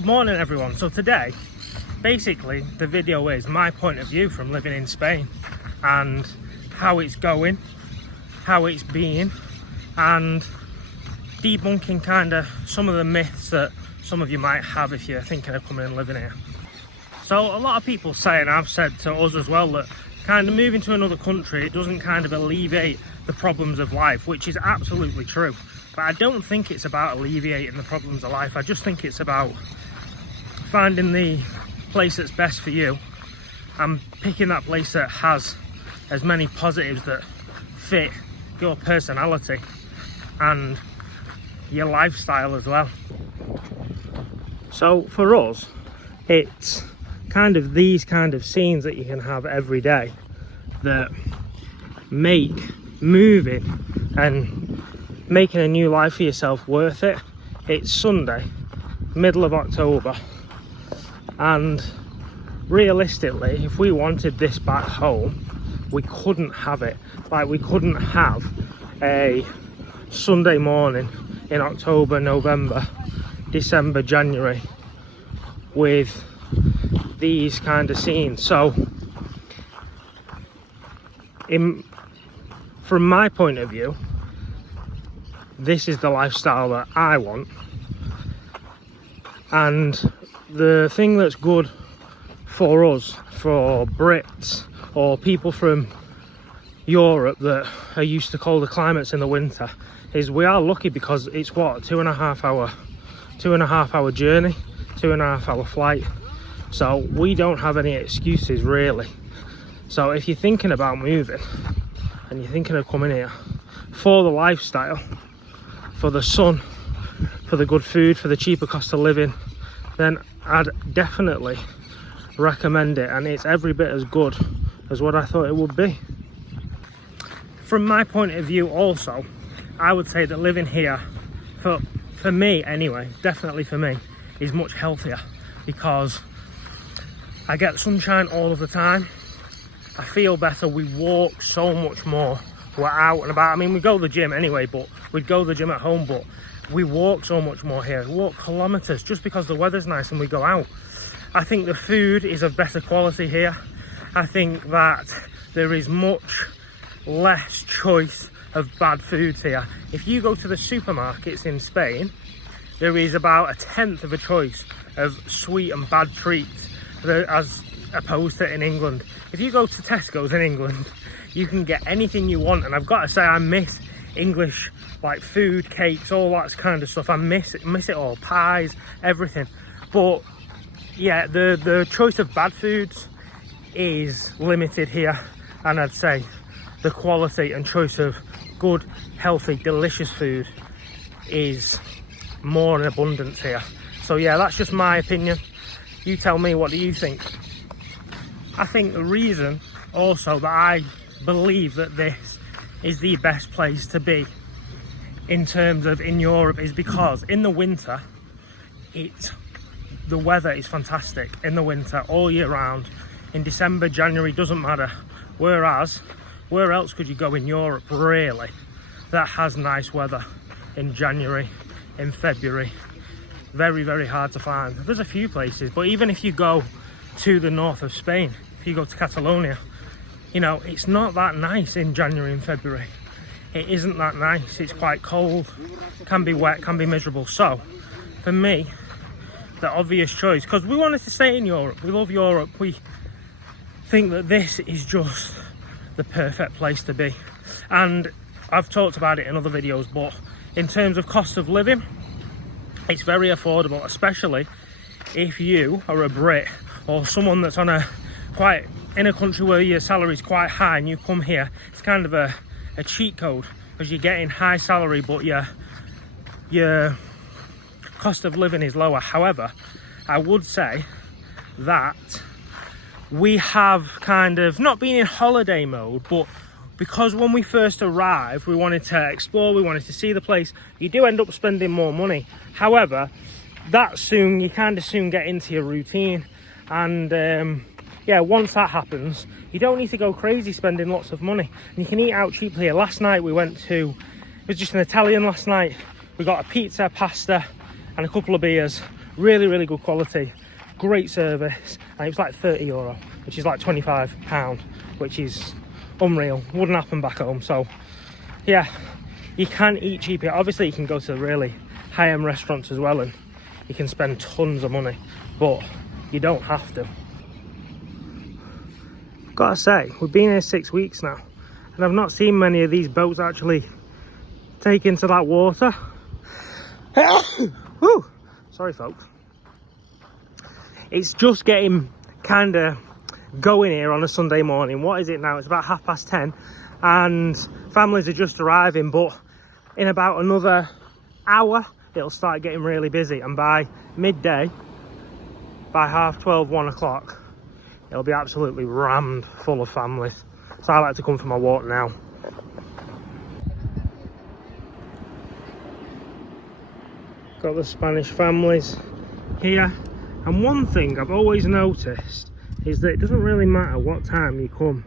Good morning everyone. So today, basically the video is my point of view from living in Spain and how it's going, how it's been, and debunking kind of some of the myths that some of you might have if you're thinking of coming and living here. So a lot of people say, and I've said to us as well, that kind of moving to another country, it doesn't kind of alleviate the problems of life, which is absolutely true. But I don't think it's about alleviating the problems of life. I just think it's about finding the place that's best for you and picking that place that has as many positives that fit your personality and your lifestyle as well. So for us, it's kind of these kind of scenes that you can have every day that make moving and making a new life for yourself worth it. It's Sunday, middle of October, and realistically, if we wanted this back home, we couldn't have it. Like, we couldn't have a Sunday morning in October, November, December, January with these kind of scenes. So from my point of view, this is the lifestyle that I want. And the thing that's good for us, for Brits or people from Europe that are used to colder climates in the winter, is we are lucky because it's what, 2.5 hour journey, 2.5 hour flight. So we don't have any excuses really. So if you're thinking about moving and you're thinking of coming here for the lifestyle, for the sun, for the good food, for the cheaper cost of living, then I'd definitely recommend it, and it's every bit as good as what I thought it would be. From my point of view also, I would say that living here, for me anyway, definitely for me, is much healthier because I get sunshine all of the time. I feel better. We walk so much more. We're out and about. I mean, we go to the gym anyway, but we'd go to the gym at home, but we walk so much more here. We walk kilometers just because the weather's nice and we go out. I think the food is of better quality here. I think that there is much less choice of bad foods here. If you go to the supermarkets in Spain, there is about 1/10 of a choice of sweet and bad treats as opposed to in England. If you go to Tesco's in England, you can get anything you want, and I've got to say I miss English like food, cakes, all that kind of stuff. I miss it all, pies, everything. But yeah, the choice of bad foods is limited here, and I'd say the quality and choice of good, healthy, delicious food is more in abundance here. So yeah, that's just my opinion. You tell me, what do you think? I think the reason also that I believe that this is the best place to be in terms of in Europe is because in the winter the weather is fantastic in the winter all year round. In December, January, doesn't matter. Whereas where else could you go in Europe really that has nice weather in January, in February? Very, very hard to find. There's a few places, but even if you go to the north of Spain, if you go to Catalonia, you know, it's not that nice in January and February. It isn't that nice. It's quite cold, can be wet, can be miserable. So for me, the obvious choice, because we wanted to stay in Europe, we love Europe, we think that this is just the perfect place to be. And I've talked about it in other videos, but in terms of cost of living, it's very affordable, especially if you are a Brit or someone that's on in a country where your salary is quite high and you come here. It's kind of a cheat code because you're getting high salary, but your cost of living is lower. However, I would say that we have kind of not been in holiday mode, but because when we first arrived, we wanted to explore, we wanted to see the place, you do end up spending more money. However, you kind of soon get into your routine, and yeah, once that happens, you don't need to go crazy spending lots of money, and you can eat out cheaply here. Last night we went to, it was just an Italian last night. We got a pizza, pasta and a couple of beers Really, really good quality, great service, and it was like €30, which is like £25, which is unreal. Wouldn't happen back home. So yeah, you can eat cheap here. Obviously you can go to really high-end restaurants as well and you can spend tons of money, but you don't have to. I've got to say, we've been here 6 weeks now and I've not seen many of these boats actually take into that water. Whew. Sorry folks. It's just getting kind of going here on a Sunday morning. What is it now? It's about 10:30 and families are just arriving, but in about another hour it'll start getting really busy, and by midday, by 12:30, 1 o'clock, it'll be absolutely rammed full of families. So I like to come for my walk now. Got the Spanish families here, and one thing I've always noticed is that it doesn't really matter what time you come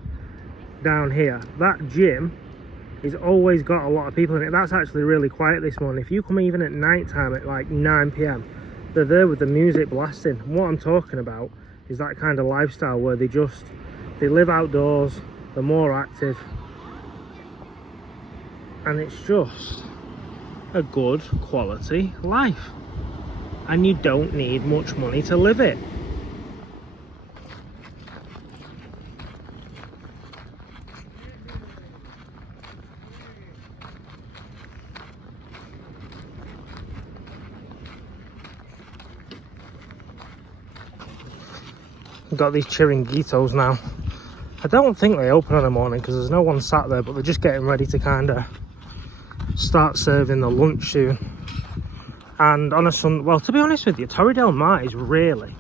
down here, that gym has always got a lot of people in it. That's actually really quiet this morning. If you come even at night time at like 9 p.m, they're there with the music blasting. And what I'm talking about is that kind of lifestyle where they live outdoors, they're more active, and it's just a good quality life, and you don't need much money to live it. We've got these chiringuitos now. I don't think they open in the morning because there's no one sat there, but they're just getting ready to kind of start serving the lunch soon. And on a Sunday, well, to be honest with you, Torre del Mar is really,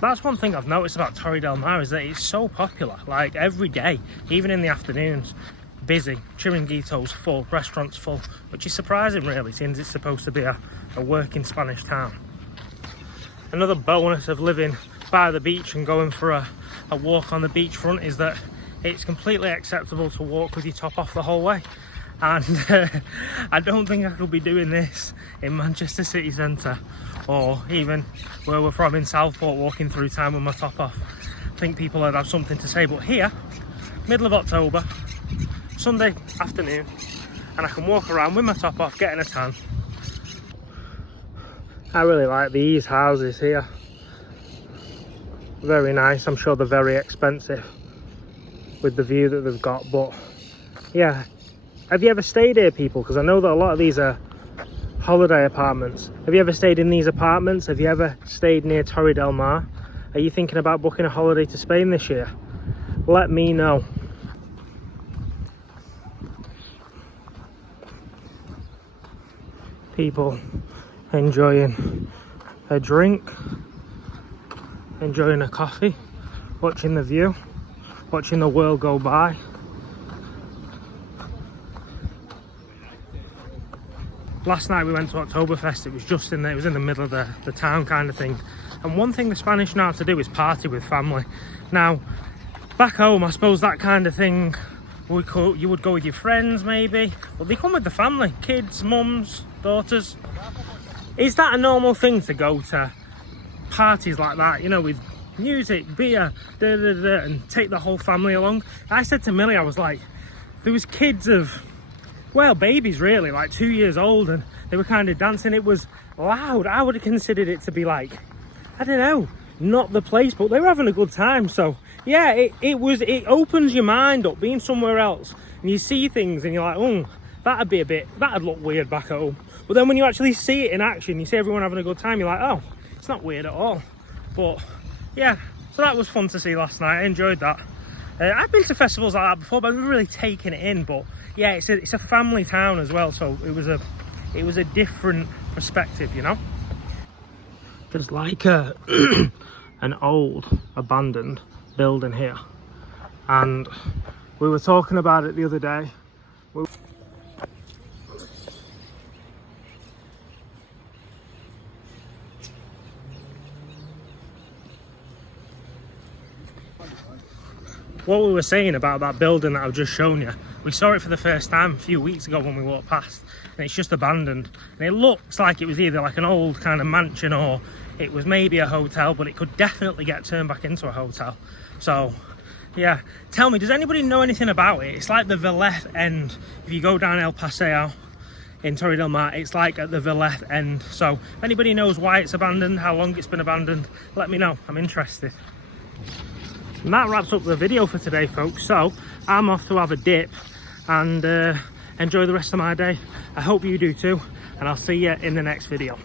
that's one thing I've noticed about Torre del Mar, is that it's so popular. Like every day, even in the afternoons, busy, chiringuitos full, restaurants full, which is surprising really, since it's supposed to be a working Spanish town. Another bonus of living by the beach and going for a walk on the beachfront is that it's completely acceptable to walk with your top off the whole way. And I don't think I could be doing this in Manchester city centre, or even where we're from in Southport, walking through town with my top off. I think people would have something to say, but here, middle of October, Sunday afternoon, and I can walk around with my top off, getting a tan. I really like these houses here. Very nice. I'm sure they're very expensive with the view that they've got, but yeah. Have you ever stayed here, people? Because I know that a lot of these are holiday apartments. Have you ever stayed in these apartments? Have you ever stayed near Torre del Mar? Are you thinking about booking a holiday to Spain this year? Let me know. People enjoying a drink, enjoying a coffee, watching the view, watching the world go by. Last night we went to Oktoberfest. It was just in there, it was in the middle of the town kind of thing. And one thing the Spanish know how to do is party with family. Now, back home, I suppose that kind of thing, you would go with your friends maybe, but they come with the family, kids, mums, daughters. Is that a normal thing to go to parties like that, you know, with music, beer, and take the whole family along? I said to Millie, I was like, there was kids of, well, babies really, like 2 years old, and they were kind of dancing. It was loud. I would have considered it to be like, I don't know, not the place, but they were having a good time. So yeah, it opens your mind up being somewhere else, and you see things and you're like, oh, that'd look weird back at home. But then when you actually see it in action, you see everyone having a good time, you're like, oh, it's not weird at all. But yeah, so that was fun to see last night. I enjoyed that. I've been to festivals like that before, but I've never really taken it in. But yeah, it's a family town as well, so it was a different perspective, you know. There's like an old abandoned building here, and we were talking about it the other day. What we were saying about that building that I've just shown you, We saw it for the first time a few weeks ago when we walked past, and it's just abandoned. And it looks like it was either like an old kind of mansion or it was maybe a hotel, but it could definitely get turned back into a hotel. So yeah, tell me, does anybody know anything about it? It's like the Villette end. If you go down El Paseo in Torre del Mar, it's like at the Villette end. So if anybody knows why it's abandoned, how long it's been abandoned, let me know. I'm interested. And that wraps up the video for today, folks. So I'm off to have a dip and enjoy the rest of my day. I hope you do too, and I'll see you in the next video.